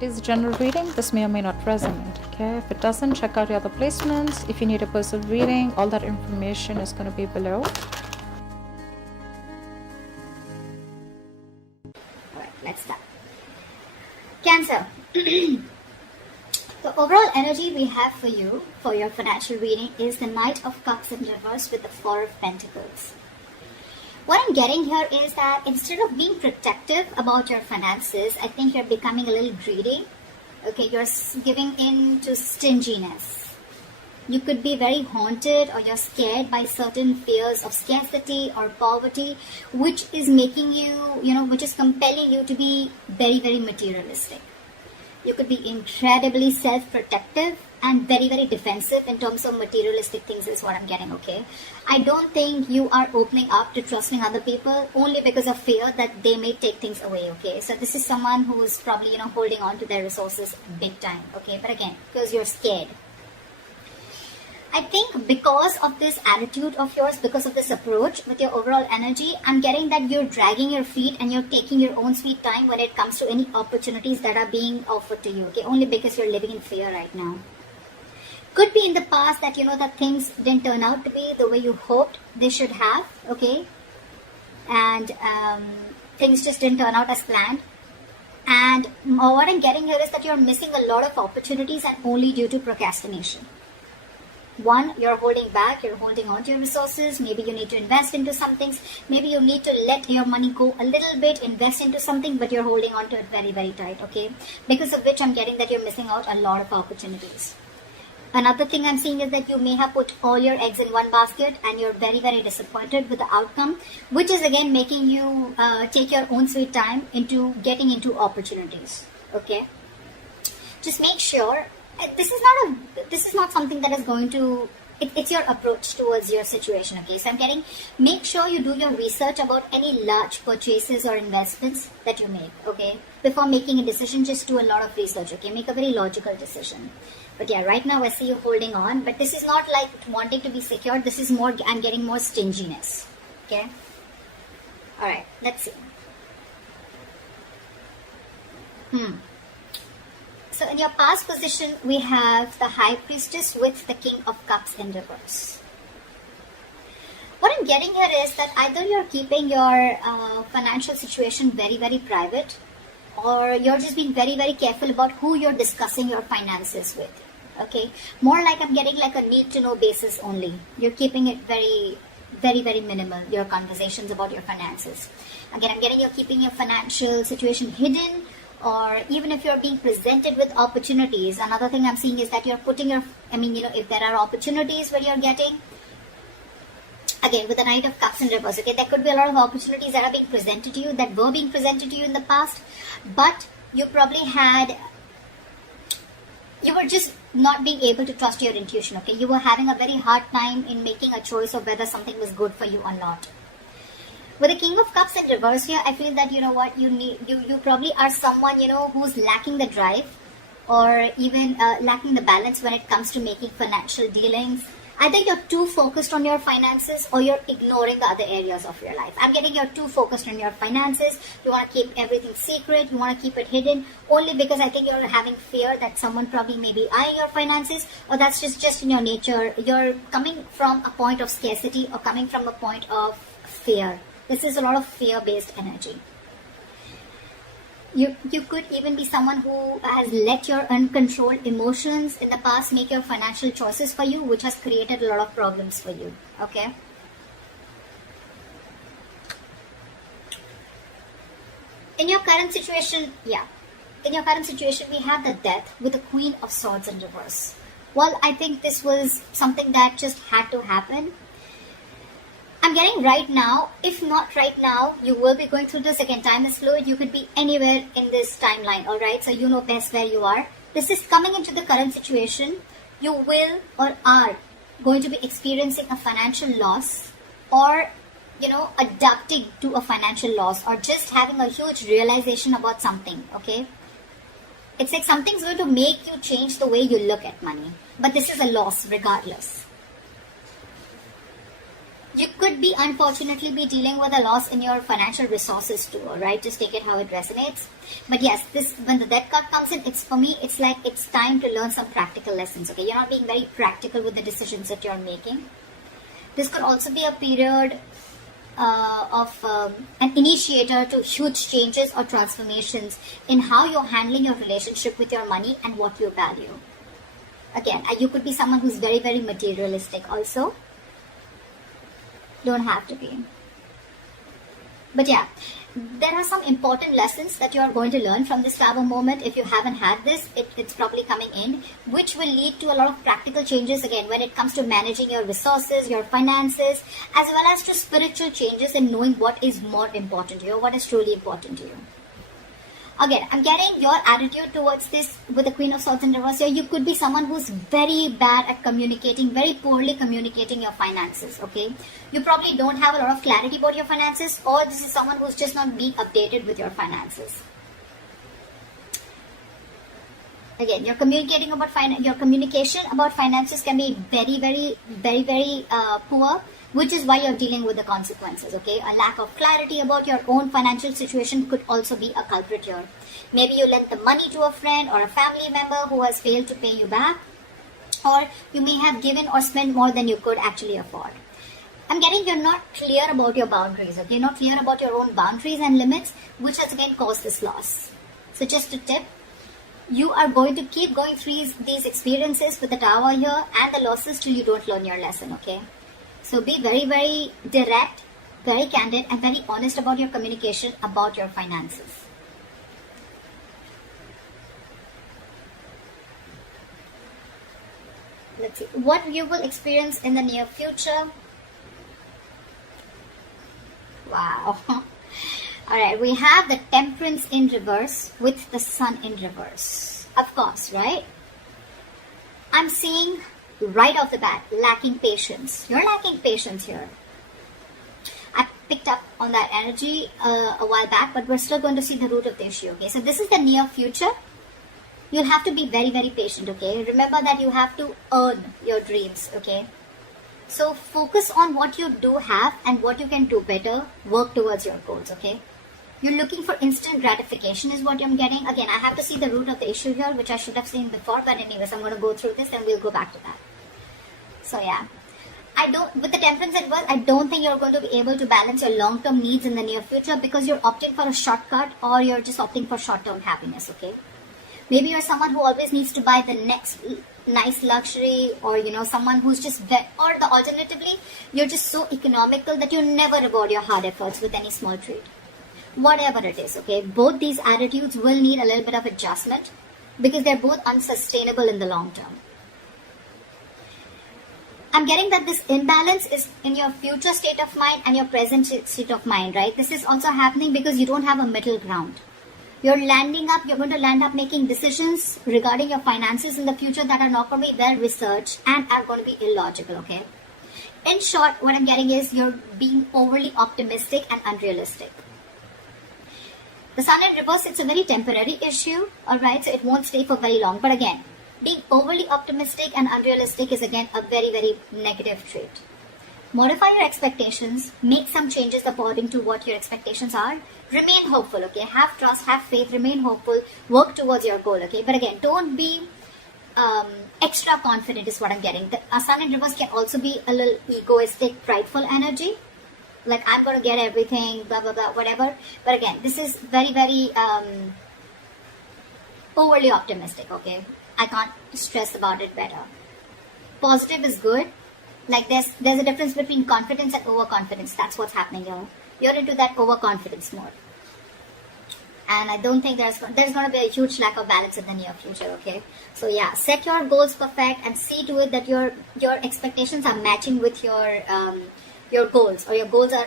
It is a general reading. This may or may not resonate. Okay, if it doesn't, check out your other placements. If you need a personal reading, all that information is going to be below. Alright, let's start. Cancer. The overall energy we have for you, for your financial reading, is the Knight of Cups in reverse with the Four of Pentacles. What I'm getting here is that instead of being protective about your finances, I think you're becoming a little greedy. Okay, you're giving in to stinginess. You could be very haunted, or you're scared by certain fears of scarcity or poverty, which is making you, which is compelling you to be very, very materialistic. You could be incredibly self-protective and very, very defensive in terms of materialistic things is what I'm getting, okay? I don't think you are opening up to trusting other people only because of fear that they may take things away, okay? So this is someone who is probably, holding on to their resources big time, okay? But again, because you're scared. I think because of this attitude of yours, because of this approach with your overall energy, I'm getting that you're dragging your feet and you're taking your own sweet time when it comes to any opportunities that are being offered to you, okay? Only because you're living in fear right now. Could be in the past that, that things didn't turn out to be the way you hoped they should have, okay? And things just didn't turn out as planned. And what I'm getting here is that you're missing a lot of opportunities and only due to procrastination. One, you're holding back, you're holding on to your resources. Maybe you need to invest into some things. Maybe you need to let your money go a little bit, invest into something, but you're holding on to it very, very tight, okay? Because of which I'm getting that you're missing out a lot of opportunities. Another thing I'm seeing is that you may have put all your eggs in one basket and you're very, very disappointed with the outcome, which is again making you take your own sweet time into getting into opportunities, okay? Just make sure this is not something that is going to, it's your approach towards your situation, okay? So I'm getting, make sure you do your research about any large purchases or investments that you make, okay? Before making a decision, just do a lot of research, okay? Make a very logical decision. But yeah, right now I see you holding on, but this is not like wanting to be secure. This is more, I'm getting more stinginess, okay? Alright, let's see. So in your past position, we have the High Priestess with the King of Cups in reverse. What I'm getting here is that either you're keeping your financial situation very, very private, or you're just being very, very careful about who you're discussing your finances with, okay? More like I'm getting like a need-to-know basis only. You're keeping it very, very, very minimal, your conversations about your finances. Again, I'm getting you're keeping your financial situation hidden, or even if you're being presented with opportunities. Another thing I'm seeing is that you're putting your, if there are opportunities where you're getting, again, with the Knight of Cups in reverse, okay, there could be a lot of opportunities that are being presented to you, that were being presented to you in the past, but you probably you were just not being able to trust your intuition, okay? You were having a very hard time in making a choice of whether something was good for you or not. With the King of Cups in reverse here, I feel that, you probably are someone, who's lacking the drive, or even lacking the balance when it comes to making financial dealings. Either you're too focused on your finances, or you're ignoring the other areas of your life. I'm getting you're too focused on your finances. You want to keep everything secret. You want to keep it hidden, only because I think you're having fear that someone probably may be eyeing your finances, or that's just in your nature. You're coming from a point of scarcity, or coming from a point of fear. This is a lot of fear-based energy. You could even be someone who has let your uncontrolled emotions in the past make your financial choices for you, which has created a lot of problems for you, okay? In your current situation, we have the Death with the Queen of Swords in reverse. Well, I think this was something that just had to happen. I'm getting right now, if not right now, you will be going through this. Again, time is fluid. You could be anywhere in this timeline, alright? So you know best where you are. This is coming into the current situation. You will or are going to be experiencing a financial loss, or, adapting to a financial loss, or just having a huge realization about something, okay? It's like something's going to make you change the way you look at money. But this is a loss regardless. You could be unfortunately be dealing with a loss in your financial resources too, alright? Just take it how it resonates. But yes, this when the death card comes in, it's for me, it's like it's time to learn some practical lessons, okay? You're not being very practical with the decisions that you're making. This could also be a period of an initiator to huge changes or transformations in how you're handling your relationship with your money and what you value. Again, you could be someone who's very, very materialistic also. Don't have to be. But yeah, there are some important lessons that you are going to learn from this travel moment. If you haven't had this, it's probably coming in, which will lead to a lot of practical changes again when it comes to managing your resources, your finances, as well as to spiritual changes in knowing what is more important to you, what is truly important to you. Again, I'm getting your attitude towards this with the Queen of Swords in reverse here. You could be someone who's very bad at communicating, very poorly communicating your finances, okay? You probably don't have a lot of clarity about your finances, or this is someone who's just not being updated with your finances. Again, your communication about finances can be very poor, which is why you're dealing with the consequences, okay? A lack of clarity about your own financial situation could also be a culprit here. Maybe you lent the money to a friend or a family member who has failed to pay you back, or you may have given or spent more than you could actually afford. I'm getting you're not clear about your boundaries, okay? You're not clear about your own boundaries and limits, which has again caused this loss. So just a tip, you are going to keep going through these experiences with the Tower here and the losses till you don't learn your lesson, okay? So be very, very direct, very candid, and very honest about your communication about your finances. Let's see what you will experience in the near future. Wow. Alright, we have the Temperance in reverse with the Sun in reverse. Of course, right? I'm seeing right off the bat, lacking patience. You're lacking patience here. I picked up on that energy a while back, but we're still going to see the root of the issue, okay? So this is the near future. You'll have to be very, very patient, okay? Remember that you have to earn your dreams, okay? So focus on what you do have and what you can do better. Work towards your goals, okay? You're looking for instant gratification is what I'm getting. Again, I have to see the root of the issue here, which I should have seen before. But anyways, I'm going to go through this and we'll go back to that. So yeah, with the Temperance in reverse, I don't think you're going to be able to balance your long-term needs in the near future because you're opting for a shortcut or you're just opting for short-term happiness, okay? Maybe you're someone who always needs to buy the next nice luxury, or you know, someone who's just or the alternatively, you're just so economical that you never reward your hard efforts with any small treat. Whatever it is, okay? Both these attitudes will need a little bit of adjustment because they're both unsustainable in the long term. I'm getting that this imbalance is in your future state of mind and your present state of mind, right? This is also happening because you don't have a middle ground. You're going to land up making decisions regarding your finances in the future that are not going to be well researched and are going to be illogical, okay? In short, what I'm getting is you're being overly optimistic and unrealistic. The Sun in reverse, it's a very temporary issue, alright? So it won't stay for very long. But again, being overly optimistic and unrealistic is again a very, very negative trait. Modify your expectations, make some changes according to what your expectations are. Remain hopeful, okay? Have trust, have faith, remain hopeful, work towards your goal, okay? But again, don't be extra confident is what I'm getting. The Sun in reverse can also be a little egoistic, prideful energy. Like, I'm going to get everything, blah, blah, blah, whatever. But again, this is very, very overly optimistic, okay? I can't stress about it better. Positive is good. Like, there's a difference between confidence and overconfidence. That's what's happening here. You're into that overconfidence mode. And I don't think there's going to be a huge lack of balance in the near future, okay? So yeah, set your goals perfect and see to it that your expectations are matching with your goals, or your goals are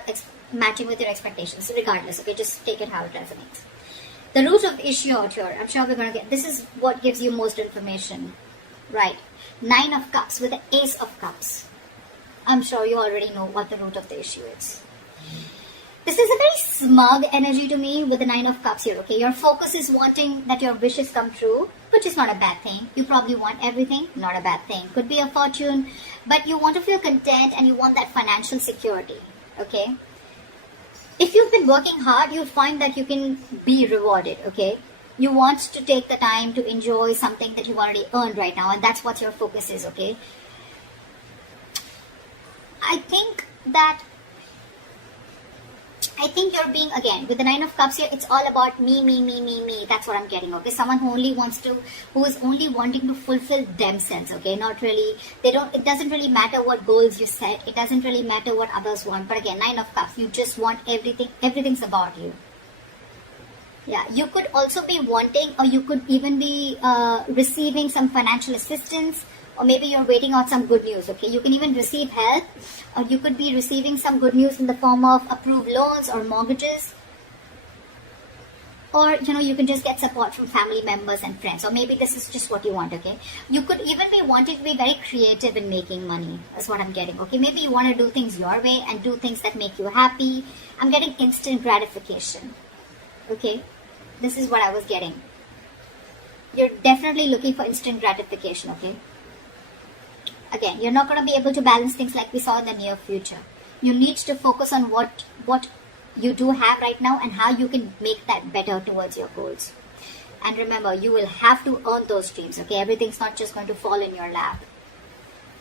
matching with your expectations, regardless, okay? Just take it how it resonates. The root of the issue out here, I'm sure we're going to get, this is what gives you most information, right? 9 of Cups with the Ace of Cups. I'm sure you already know what the root of the issue is. This is a very smug energy to me with the Nine of Cups here, okay? Your focus is wanting that your wishes come true, which is not a bad thing. You probably want everything, not a bad thing. Could be a fortune, but you want to feel content and you want that financial security, okay? If you've been working hard, you'll find that you can be rewarded, okay? You want to take the time to enjoy something that you've already earned right now, and that's what your focus is, okay? I think you're being, again, with the Nine of Cups here, it's all about me. That's what I'm getting, okay? Someone who is only wanting to fulfill themselves, okay? Not really, it doesn't really matter what goals you set. It doesn't really matter what others want. But again, Nine of Cups, you just want everything. Everything's about you. Yeah, you could also be wanting, or you could even be receiving some financial assistance, or maybe you're waiting on some good news, okay? You can even receive help, or you could be receiving some good news in the form of approved loans or mortgages, or you can just get support from family members and friends, or maybe this is just what you want, okay? You could even be wanting to be very creative in making money. That's what I'm getting, okay? Maybe you want to do things your way and do things that make you happy. I'm getting instant gratification, okay? This is what I was getting. You're definitely looking for instant gratification, okay? Again, you're not going to be able to balance things like we saw in the near future. You need to focus on what you do have right now and how you can make that better towards your goals. And remember, you will have to earn those dreams, okay? Everything's not just going to fall in your lap.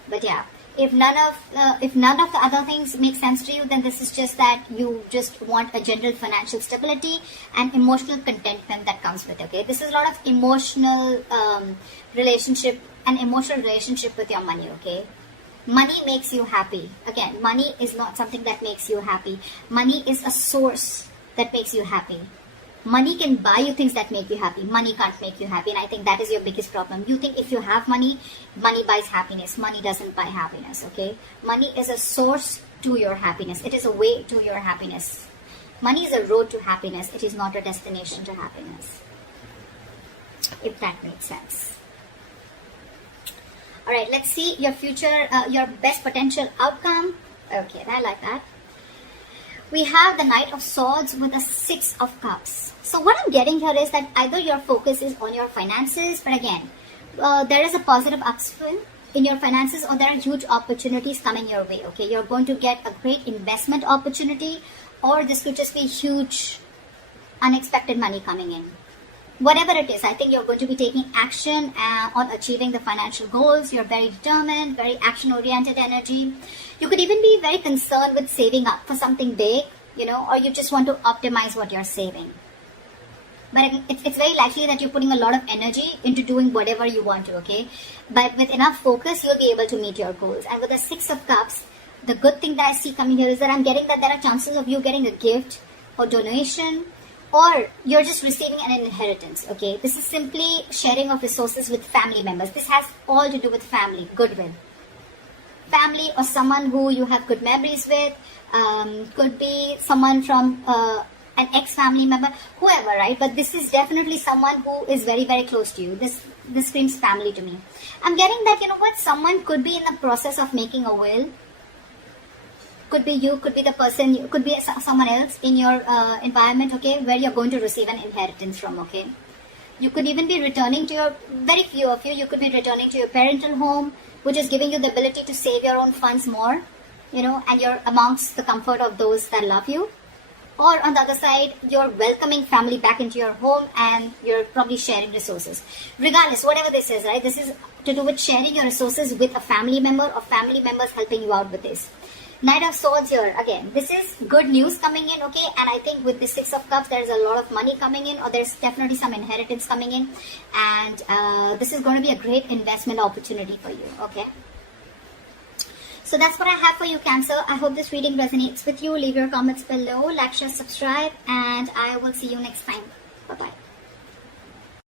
But yeah, if none of the other things make sense to you, then this is just that you just want a general financial stability and emotional contentment that comes with it, okay? This is a lot of emotional relationship with your money, okay? Money makes you happy. Again, money is not something that makes you happy. Money is a source that makes you happy. Money can buy you things that make you happy. Money can't make you happy, and I think that is your biggest problem. You think if you have money, money buys happiness. Money doesn't buy happiness, okay? Money is a source to your happiness. It is a way to your happiness. Money is a road to happiness. It is not a destination to happiness. If that makes sense. Alright, let's see your future, your best potential outcome. Okay, I like that. We have the Knight of Swords with a Six of Cups. So what I'm getting here is that either your focus is on your finances, but again, there is a positive upswing in your finances, or there are huge opportunities coming your way, okay? You're going to get a great investment opportunity, or this could just be huge unexpected money coming in. Whatever it is, I think you're going to be taking action on achieving the financial goals. You're very determined, very action-oriented energy. You could even be very concerned with saving up for something big, or you just want to optimize what you're saving. But it's very likely that you're putting a lot of energy into doing whatever you want to, okay? But with enough focus, you'll be able to meet your goals. And with the Six of Cups, the good thing that I see coming here is that I'm getting that there are chances of you getting a gift or donation, or you're just receiving an inheritance, okay? This is simply sharing of resources with family members. This has all to do with family, goodwill. Family or someone who you have good memories with, could be someone from an ex-family member, whoever, right? But this is definitely someone who is very, very close to you. This screams family to me. I'm getting that, someone could be in the process of making a will. Could be you, could be the person, could be someone else in your environment, okay, where you're going to receive an inheritance from, okay. You could even be returning to very few of you could be returning to your parental home, which is giving you the ability to save your own funds more, and you're amongst the comfort of those that love you. Or on the other side, you're welcoming family back into your home and you're probably sharing resources. Regardless, whatever this is, right, this is to do with sharing your resources with a family member or family members helping you out with this. Knight of Swords here, again, this is good news coming in, okay? And I think with the Six of Cups, there's a lot of money coming in, or there's definitely some inheritance coming in. And this is going to be a great investment opportunity for you, okay? So that's what I have for you, Cancer. I hope this reading resonates with you. Leave your comments below, like, share, subscribe, and I will see you next time. Bye-bye.